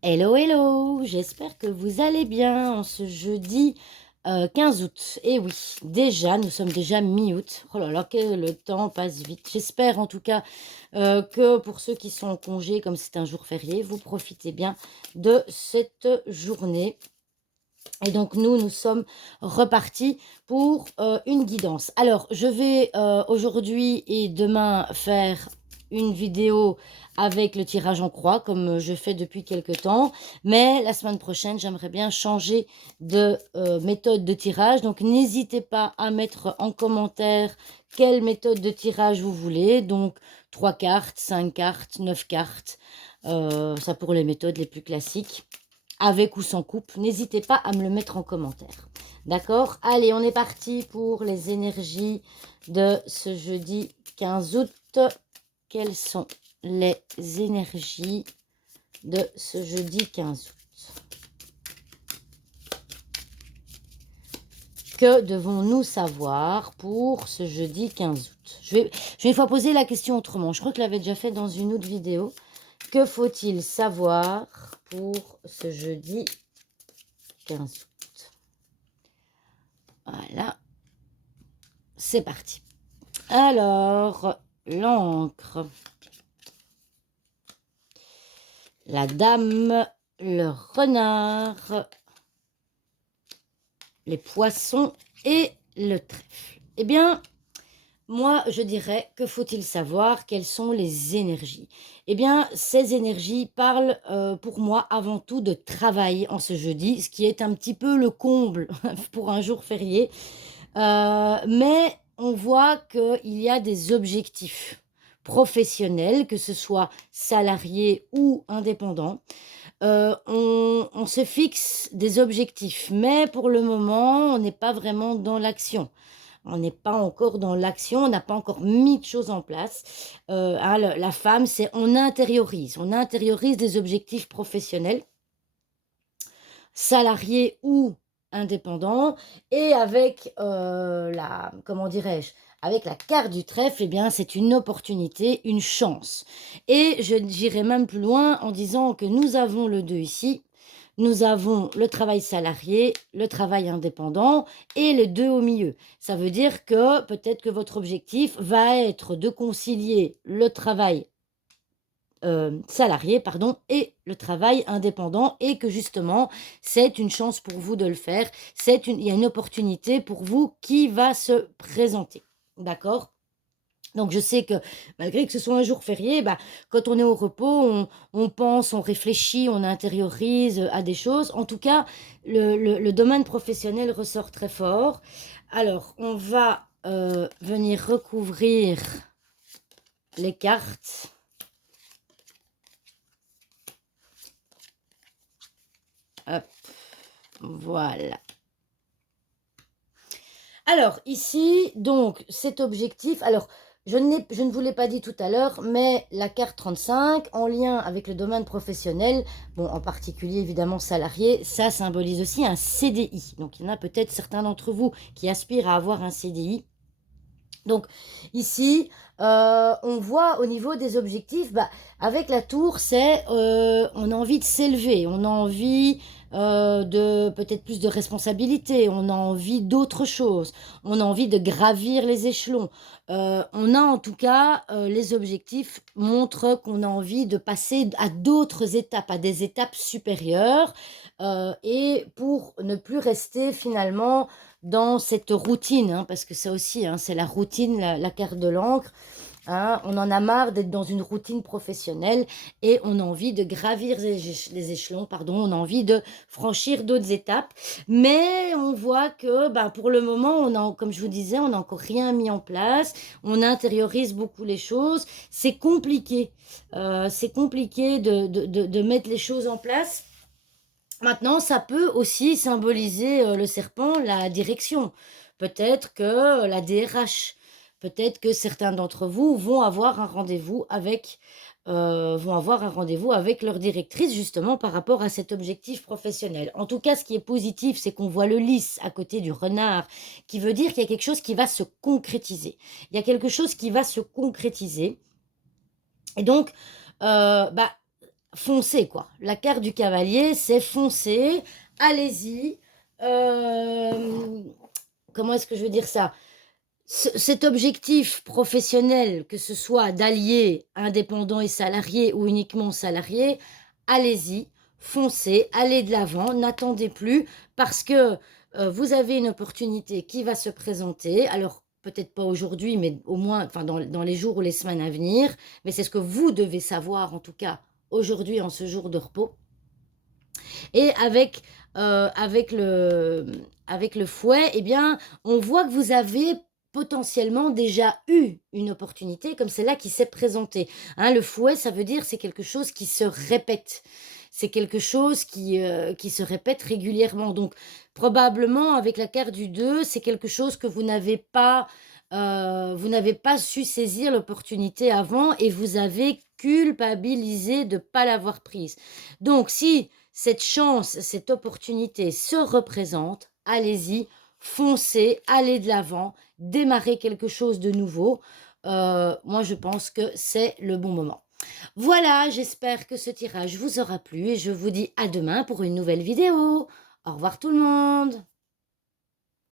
Hello, hello, j'espère que vous allez bien en ce jeudi 15 août. Et oui, déjà, nous sommes déjà mi-août. Oh là là, que le temps passe vite. J'espère en tout cas que pour ceux qui sont en congé, comme c'est un jour férié, vous profitez bien de cette journée. Et donc nous sommes repartis pour une guidance. Alors, je vais aujourd'hui et demain faire une vidéo avec le tirage en croix, comme je fais depuis quelque temps. Mais la semaine prochaine, j'aimerais bien changer de méthode de tirage. Donc, n'hésitez pas à mettre en commentaire quelle méthode de tirage vous voulez. Donc, 3 cartes, 5 cartes, 9 cartes. Ça pour les méthodes les plus classiques avec ou sans coupe, n'hésitez pas à me le mettre en commentaire. D'accord? Allez, on est parti pour les énergies de ce jeudi 15 août. Quelles sont les énergies de ce jeudi 15 août? Que devons-nous savoir pour ce jeudi 15 août? Je vais une fois poser la question autrement. Je crois que je l'avais déjà fait dans une autre vidéo. Que faut-il savoir pour ce jeudi 15 août? Voilà, c'est parti. Alors, l'encre, la dame, le renard, les poissons et le trèfle. Eh bien, moi, je dirais, que faut-il savoir? Quelles sont les énergies? Eh bien, ces énergies parlent pour moi avant tout de travail en ce jeudi, ce qui est un petit peu le comble pour un jour férié. Mais on voit qu'il y a des objectifs professionnels, que ce soit salariés ou indépendants. On se fixe des objectifs, mais pour le moment, on n'est pas vraiment dans l'action. On n'est pas encore dans l'action, on n'a pas encore mis de choses en place. Hein, la femme, c'est on intériorise des objectifs professionnels salariés ou indépendants, et avec la, comment dirais-je, avec la carte du trèfle, eh bien, c'est une opportunité, une chance. Et j'irai même plus loin en disant que nous avons le 2 ici, nous avons le travail salarié, le travail indépendant et le 2 au milieu. Ça veut dire que peut-être que votre objectif va être de concilier le travail salarié, pardon, et le travail indépendant, et que justement, c'est une chance pour vous de le faire. Il y a une opportunité pour vous qui va se présenter. D'accord? Donc, je sais que malgré que ce soit un jour férié, bah, quand on est au repos, on pense, on réfléchit, on intériorise à des choses. En tout cas, le domaine professionnel ressort très fort. Alors, on va venir recouvrir les cartes. Hop, voilà. Alors, ici, donc, cet objectif, alors, je ne vous l'ai pas dit tout à l'heure, mais la carte 35, en lien avec le domaine professionnel, bon, en particulier évidemment salarié, ça symbolise aussi un CDI. Donc, il y en a peut-être certains d'entre vous qui aspirent à avoir un CDI. Donc ici, on voit au niveau des objectifs, bah, avec la tour, on a envie de s'élever, on a envie de peut-être plus de responsabilité, on a envie d'autre chose, on a envie de gravir les échelons. On a en tout cas, les objectifs montrent qu'on a envie de passer à d'autres étapes, à des étapes supérieures, et pour ne plus rester finalement dans cette routine, hein, parce que ça aussi, hein, c'est la routine, la carte de l'encre. Hein, on en a marre d'être dans une routine professionnelle et on a envie de gravir les échelons, pardon, on a envie de franchir d'autres étapes. Mais on voit que ben, pour le moment, comme je vous disais, on n'a encore rien mis en place, on intériorise beaucoup les choses. C'est compliqué de mettre les choses en place. Maintenant, ça peut aussi symboliser, le serpent, la direction. Peut-être que la DRH, peut-être que certains d'entre vous vont avoir un rendez-vous avec leur directrice, justement par rapport à cet objectif professionnel. En tout cas, ce qui est positif, c'est qu'on voit le lys à côté du renard, qui veut dire qu'il y a quelque chose qui va se concrétiser. Il y a quelque chose qui va se concrétiser, et donc, bah, foncez, quoi. La carte du cavalier, c'est foncez, allez-y. Comment est-ce que je veux dire ça? Cet objectif professionnel, que ce soit d'allier indépendants et salariés ou uniquement salariés, allez-y, foncez, allez de l'avant, n'attendez plus parce que vous avez une opportunité qui va se présenter. Alors, peut-être pas aujourd'hui, mais au moins enfin, dans les jours ou les semaines à venir. Mais c'est ce que vous devez savoir, en tout cas, aujourd'hui, en ce jour de repos. Et avec le fouet, eh bien, on voit que vous avez potentiellement déjà eu une opportunité comme celle-là qui s'est présentée, hein. Le fouet, ça veut dire c'est quelque chose qui se répète. C'est quelque chose qui se répète régulièrement. Donc probablement avec la carte du 2, c'est quelque chose que vous n'avez pas su saisir l'opportunité avant et vous avez culpabilisé de ne pas l'avoir prise. Donc si cette chance, cette opportunité se représente, allez-y, foncez, allez de l'avant, démarrez quelque chose de nouveau. Moi, je pense que c'est le bon moment. Voilà, j'espère que ce tirage vous aura plu et je vous dis à demain pour une nouvelle vidéo. Au revoir tout le monde.